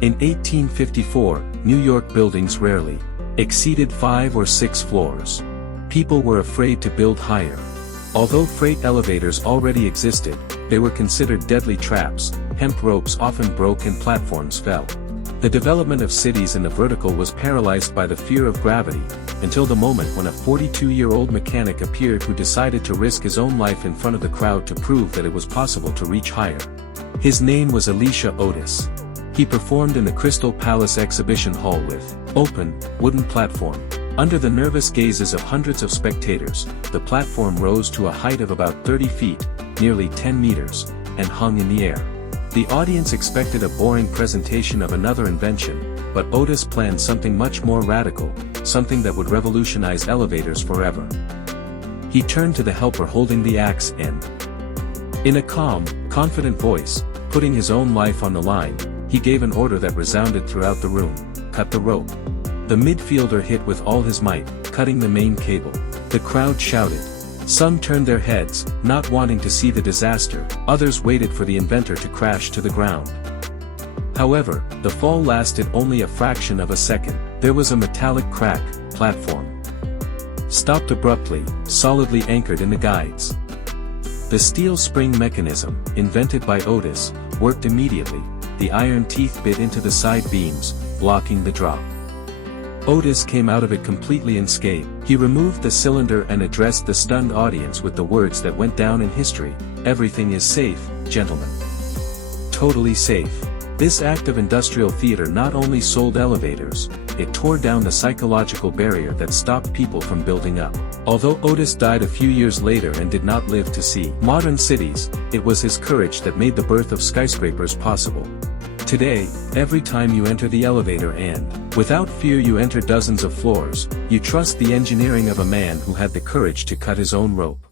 In 1854, New York buildings rarely exceeded 5 or 6 floors. People were afraid to build higher. Although freight elevators already existed, they were considered deadly traps. Hemp ropes often broke and platforms fell. The development of cities in the vertical was paralyzed by the fear of gravity, until the moment when a 42-year-old mechanic appeared who decided to risk his own life in front of the crowd to prove that it was possible to reach higher. His name was Elisha Otis. He performed in the Crystal Palace Exhibition Hall with open, wooden platform. Under the nervous gazes of hundreds of spectators, the platform rose to a height of about 30 feet, nearly 10 meters, and hung in the air. The audience expected a boring presentation of another invention, but Otis planned something much more radical, something that would revolutionize elevators forever. He turned to the helper holding the axe and, in a calm, confident voice, putting his own life on the line, he gave an order that resounded throughout the room: cut the rope. The midfielder hit with all his might, cutting the main cable. The crowd shouted. Some turned their heads, not wanting to see the disaster, others waited for the inventor to crash to the ground. However, the fall lasted only a fraction of a second. There was a metallic crack. Platform stopped abruptly, solidly anchored in the guides. The steel spring mechanism, invented by Otis, worked immediately. The iron teeth bit into the side beams, blocking the drop. Otis came out of it completely unscathed. He removed the cylinder and addressed the stunned audience with the words that went down in history: "Everything is safe, gentlemen. Totally safe." This act of industrial theater not only sold elevators, it tore down the psychological barrier that stopped people from building up. Although Otis died a few years later and did not live to see modern cities, it was his courage that made the birth of skyscrapers possible. Today, every time you enter the elevator and, without fear, you enter dozens of floors, you trust the engineering of a man who had the courage to cut his own rope.